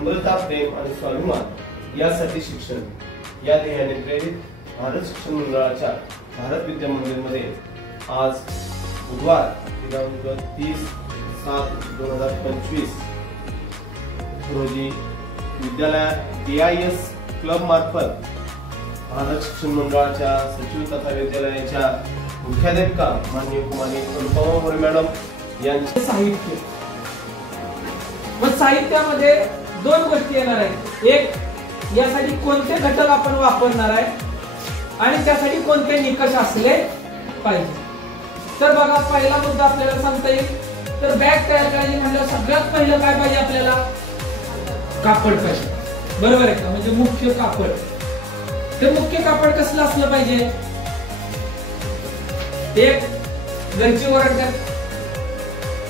नम्रता, प्रेम आणि स्वाभिमान यासाठी शिक्षण या ध्येयाने प्रेरित भारत शिक्षण मंडळाच्या भारत विद्या मंदिरमध्ये आज बुधवार दिनांक 30/7/2025 रोजी विद्यालयात BIS क्लब मार्फत भारत शिक्षण मंडळाच्या सचिव तथा विद्यालयाच्या मुख्याध्यापिका माननीय कुमारी अनुपमा मोरे मॅडम यांचे साहित्य व साहित्यामध्ये दोन गोष्टी येणार आहेत. एक, यासाठी कोणते घटक आपण वापरणार आहे आणि त्यासाठी कोणते निकष असले पाहिजे. तर बघा, पहिला मुद्दा आपल्याला सांगता येईल तर बॅग तयार करायची म्हणजे सगळ्यात पहिलं काय पाहिजे आपल्याला? कापड पाहिजे. बरोबर आहे का? म्हणजे मुख्य कापड. ते मुख्य कापड कसलं असलं पाहिजे? एक, घरची ओरडतात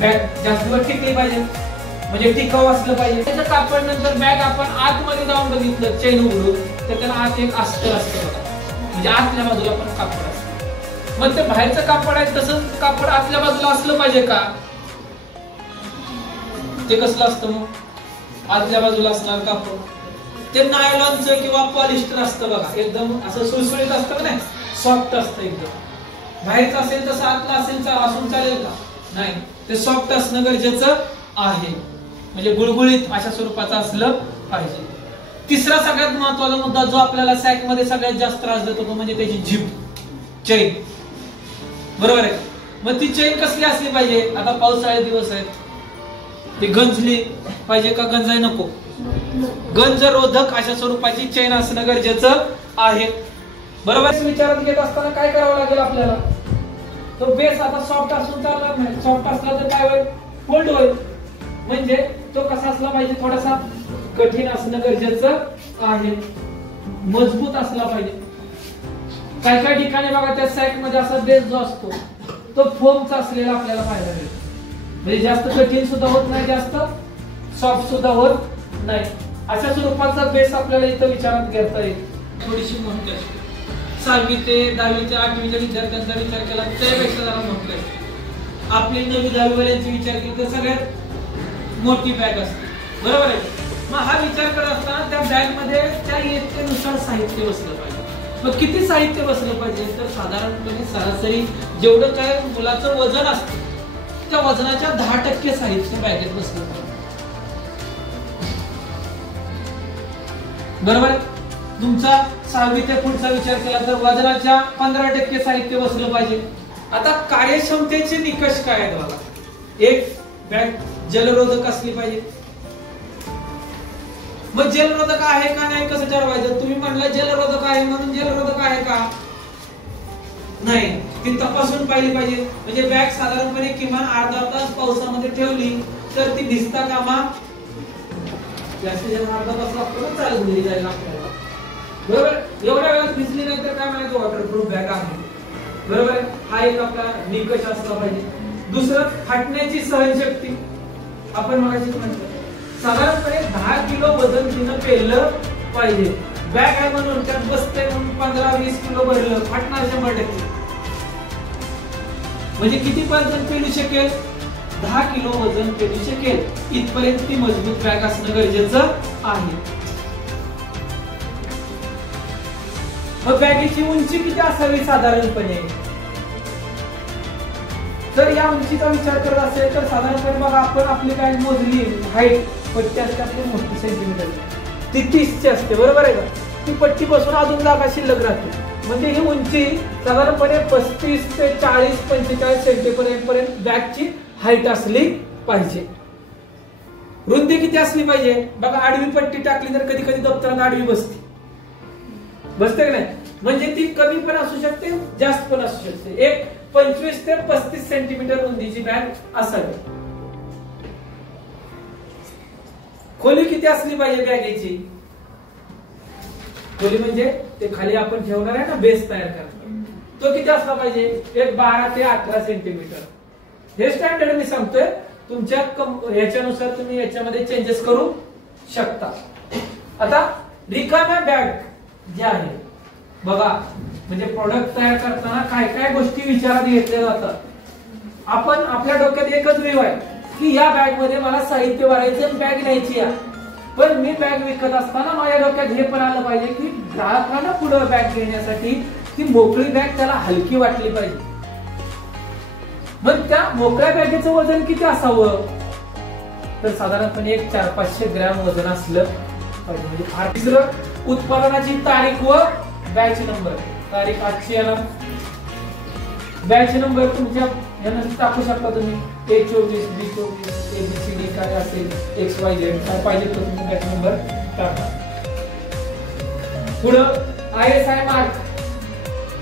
बॅग जास्त वेळ टिकली पाहिजे, म्हणजे टिकाऊ असलं पाहिजे. त्याचं कापड नंतर बॅग आपण आतमध्ये जाऊन बघितलं चेन उघडून तर त्याला आत एक अस्तर असतं बघा, म्हणजे आतल्या बाजूला पण कापड असतं. मग ते बाहेरचं कापड आहे तसंच कापड आतल्या बाजूला असलं पाहिजे का? ते कसलं असतं मग? आतल्या बाजूला असणार कापड ते नायलॉनचं किंवा पॉलिस्टर असतं बघा, एकदम असं सुळसुळीत असतं का नाही, सॉफ्ट असतं एकदम. बाहेरचं असेल तसं आतलं असेल असून चालेल का? नाही, ते सॉफ्ट असणं गरजेचं आहे, म्हणजे गुळगुळीत अशा स्वरूपाचं असलं पाहिजे. तिसरा सगळ्यात महत्त्वाचा मुद्दा जो आपल्याला सॅक मध्ये सगळ्यात जास्त त्रास देतो तो म्हणजे त्याची झिप, चेन. बरोबर आहे? मग ती चेन कसली असली पाहिजे? आता पावसाळे दिवस आहेत, ती गंजली पाहिजे का गंजाय नको? गंजरोधक अशा स्वरूपाची चेन असणं गरजेचं आहे. बरोबर? विचारात घेत असताना काय करावं लागेल आपल्याला? तो बेस आता सॉफ्ट असून चालणार नाही. सॉफ्ट असला तर काय होईल? फोल्ड होईल. म्हणजे तो कसा असला पाहिजे? थोडासा कठीण असणं गरजेचं आहे, मजबूत असला पाहिजे. काही काही ठिकाणी बघा त्या सॅक मध्ये असा बेस जो असतो तो फोमचा असलेला आपल्याला पाहायला मिळतो, म्हणजे जास्त कठीण सुद्धा होत नाही, जास्त सॉफ्ट सुद्धा होत नाही. अशा स्वरूपाचा बेस आपल्याला इथं विचारात घेता येईल. थोडीशी मोठी असते. 6वी ते 10वी ते 8वीच्या विद्यार्थ्यांचा विचार केला त्यापेक्षा जरा मोठी असते. आपली 9वी 10वी वाल्यांचा विचार केला तर सगळ्यात मोठी बॅग असते. बरोबर आहे? मग हा विचार करत असताना त्या बॅग मध्ये त्या इयत्तेनुसार साहित्य बसलं पाहिजे. मग किती साहित्य बसलं पाहिजे? तर साधारणपणे सरासरी जेवढं काय मुलाचं वजन असतं त्या वजनाच्या 10% साहित्य बॅगेत बसलं पाहिजे. बरोबर? तुमचा 6वी ते पुढचा विचार केला तर वजनाच्या 15% साहित्य बसलं पाहिजे. आता कार्यक्षमतेचे निकष काय आहेत बघा. एक, बॅग जलरोधक असली पाहिजे. मग जलरोधक आहे का नाही कसं ठरवायचं? तुम्ही म्हणलं जलरोधक आहे म्हणून जलरोधक आहे का? नाही, ती तपासून पाहिली पाहिजे. म्हणजे बॅग साधारणपणे किमान अर्धा तास पावसामध्ये ठेवली तर ती भिजता कामा जास्तीत जास्त अर्धा तास लागतो ना चालू दिली जाईल आपल्याला. बरोबर? एवढ्या वेळेस भिजली नाही तर काय म्हणायचं? वॉटरप्रूफ बॅग आहे. बरोबर? हा एक आपला निकष असला पाहिजे. दुसरं, फाटण्याची सहनशक्ती. आपण मगाशी म्हटलं साधारणपणे 10 किलो वजन तिनं पेललं पाहिजे. बॅग आहे म्हणून त्यात बसते म्हणून 15-20 किलो भरलं, फाटणार 100%. म्हणजे किती वजन पेलू शकेल? 10 किलो वजन पेलू शकेल इथपर्यंत ती मजबूत बॅग असणं गरजेचं आहे. मग बॅगेची उंची किती असावी साधारणपणे? तर या उंचीचा विचार करत असेल तर साधारणपणे बघा आपण आपली बॅग मोजली, हाईट पट्टी असते आपली मोठी सेंटीमीटर, ती 30ची असते. बरोबर आहे का? ती पट्टी पासून अजून जागा शिल्लक राहते. म्हणजे ही उंची साधारणपणे 35 ते 40-45 सेंटीमीटर बॅगची हाईट असली पाहिजे. रुंदी किती असली पाहिजे? बघा, आडवी पट्टी टाकली तर कधी कधी दप्तरात आडवी बसते का नाही? म्हणजे ती कमी पण असू शकते, जास्त पण असू शकते. एक 25 ते 35 सेंटीमीटर रुंदीची बॅग असावी. खोली किती असली पाहिजे बॅगेची? खोली म्हणजे ते खाली आपण ठेवणार आहे ना बेस तयार करणार, तो किती असला पाहिजे? एक 12 ते 18 सेंटीमीटर. हे स्टँडर्ड मी सांगतोय, तुमच्या ह्याच्यानुसार तुम्ही याच्यामध्ये चेंजेस करू शकता. आता रिकाम्या बॅग ज्या आहेत बघा, म्हणजे प्रोडक्ट तयार करताना काय काय गोष्टी विचारात घेतल्या जातात. आपण आपल्या डोक्यात एकच वेव आहे की या बॅग मध्ये मला साहित्य भरायचं, बॅग न्यायची आहे. पण मी बॅग विकत असताना माझ्या डोक्यात हे पण आलं पाहिजे की ग्राहकांना पुढे बॅग घेण्यासाठी ती मोकळी बॅग त्याला हलकी वाटली पाहिजे. मग त्या मोकळ्या बॅगेचं वजन किती असावं, तर साधारणपणे एक 400-500 ग्रॅम वजन असलं पाहिजे. म्हणजे तिसरं उत्पादनाची तारीख व बॅच नंबर. तारीख आजची आहे ना, बॅच नंबर तुमच्या यानं टाकू शकता तुम्ही. A24, B24, ABCD काय असेल, XYZ काय पाहिजे तर तुम्ही बॅच नंबर टाका. पुढं ISI मार्क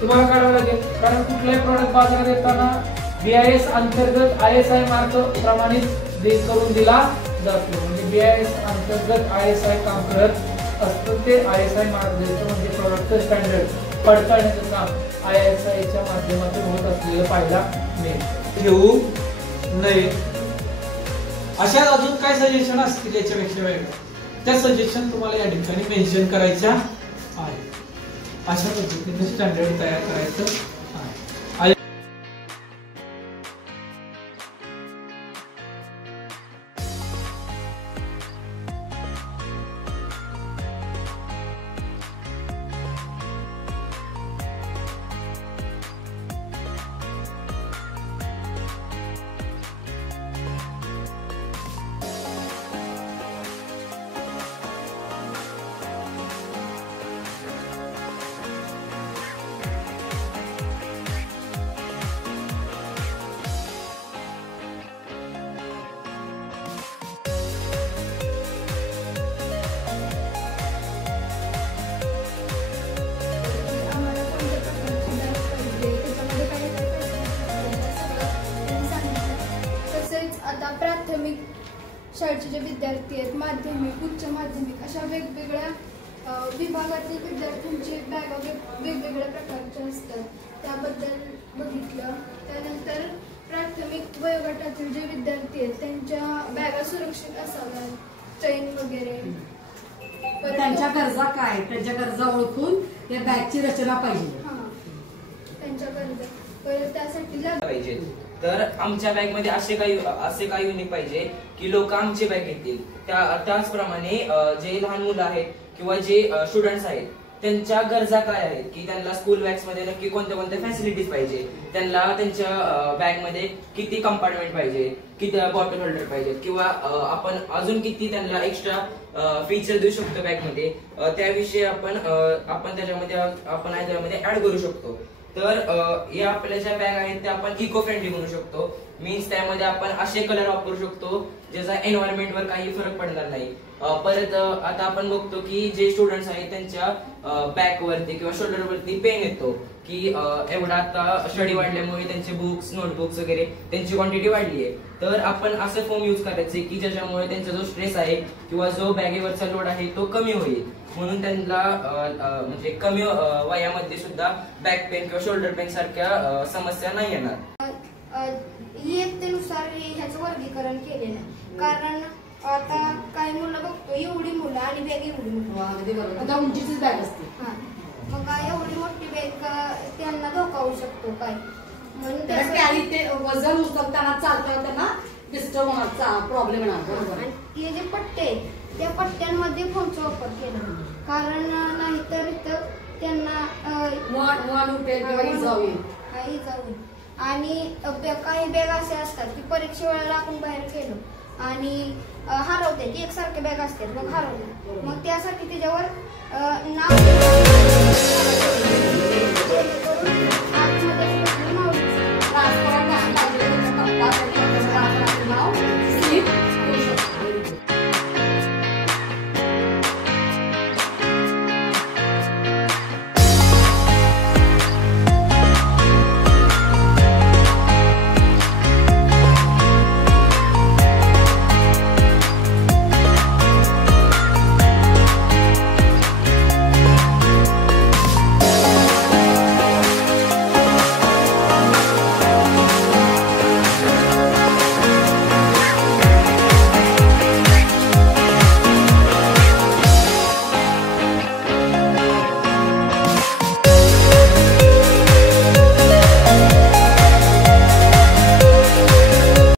तुम्हाला काढावा लागेल, कारण कुठलाही प्रॉडक्ट बाजारात येताना BIS अंतर्गत ISI मार्क प्रमाणित करून दिला जातो. म्हणजे BIS अंतर्गत ISI काम करत असतं, ते ISI मार्क देतं. म्हणजे प्रॉडक्टचं स्टँडर्ड पडताळण्याचं काम ISI च्या माध्यमातून होत असलेलं पाहायला मिळेल. घेऊ नये अशा अजून काय सजेशन असतील याच्यापेक्षा वेगळं, त्या सजेशन तुम्हाला या ठिकाणी मेन्शन करायच्या आहे. अशा पद्धतीने स्टँडर्ड तयार करायचं आहे. आता प्राथमिक शाळेचे जे विद्यार्थी आहेत, माध्यमिक, उच्च माध्यमिक अशा वेगवेगळ्या विभागातील विद्यार्थ्यांचे बॅगा वेगवेगळ्या प्रकारच्या असतात, त्याबद्दल बघितलं. त्यानंतर प्राथमिक वयोगटातील जे विद्यार्थी आहेत त्यांच्या बॅगा सुरक्षित असाव्यात, चैन वगैरे. त्यांच्या गरजा काय, त्यांच्या गरजा ओळखून या बॅगची रचना पाहिजे. हा, त्यांच्या गरजा त्यासाठी पाहिजे. तर आमच्या बॅग मध्ये असे काही युनिक पाहिजे की लोक आमची बॅग घेतील. त्याचप्रमाणे जे लहान मुलं आहेत किंवा जे स्टुडंट्स आहेत त्यांच्या गरजा काय आहेत, की त्यांना स्कूल बॅग्स मध्ये नक्की कोणत्या कोणत्या फॅसिलिटीज पाहिजे, त्यांना त्यांच्या बॅग मध्ये किती कंपार्टमेंट पाहिजे, किती बॉटल होल्डर पाहिजे, किंवा आपण अजून किती त्यांना एक्स्ट्रा फीचर देऊ शकतो बॅग मध्ये, त्याविषयी आपण त्याच्यामध्ये ऍड करू शकतो. तर या आपल्या ज्या बॅग आहेत त्या आपण इको फ्रेंडली बनवू शकतो. मीन्स त्यामध्ये आपण असे कलर वापरू शकतो ज्याचा एन्व्हायरमेंट वर काही फरक पडणार नाही. परत आता आपण बघतो की जे स्टुडंट्स आहेत त्यांच्या बॅक वरती किंवा शोल्डर वरती पेन येतो, की एवढा आता स्टडी वाढल्यामुळे त्यांचे बुक्स, नोटबुक्स वगैरे त्यांची क्वांटिटी वाढली आहे. तर आपण असं फोम यूज करायचे की ज्याच्यामुळे त्यांचा जो स्ट्रेस आहे किंवा जो बॅगेवरचा लोड आहे तो कमी होईल. म्हणून त्यांना म्हणजे कमी वयामध्ये सुद्धा बॅक पेन किंवा शोल्डर पेन सारख्या समस्या नाही येणार. इयत्तेनुसार ह्याचं वर्गीकरण केलेलं आहे. कारण आता काही मुलं बघतो एवढी मुलं आणि बॅग एवढी मुलं, आता उंचीचीच बॅग असते. हा, मग एवढी मोठी बॅग त्यांना धोका होऊ शकतो काय, म्हणून कॅरी ते वजन उचलताना चालताना त्यांना डिस्टर्ब होण्याचा प्रॉब्लेम येणार. आणि हे जे पट्टे आहेत त्या पट्ट्यांमध्ये फोनचा वापर केला, कारण नाहीतर इथं त्यांना वन उठेल किंवा इजा होईल. आणि काही बॅग असे असतात की परीक्षे वेळेला आपण बाहेर गेलो आणि हरवते, एकसारखे बॅग असतात, मग हरवले, मग त्यासाठी त्याच्यावर नाव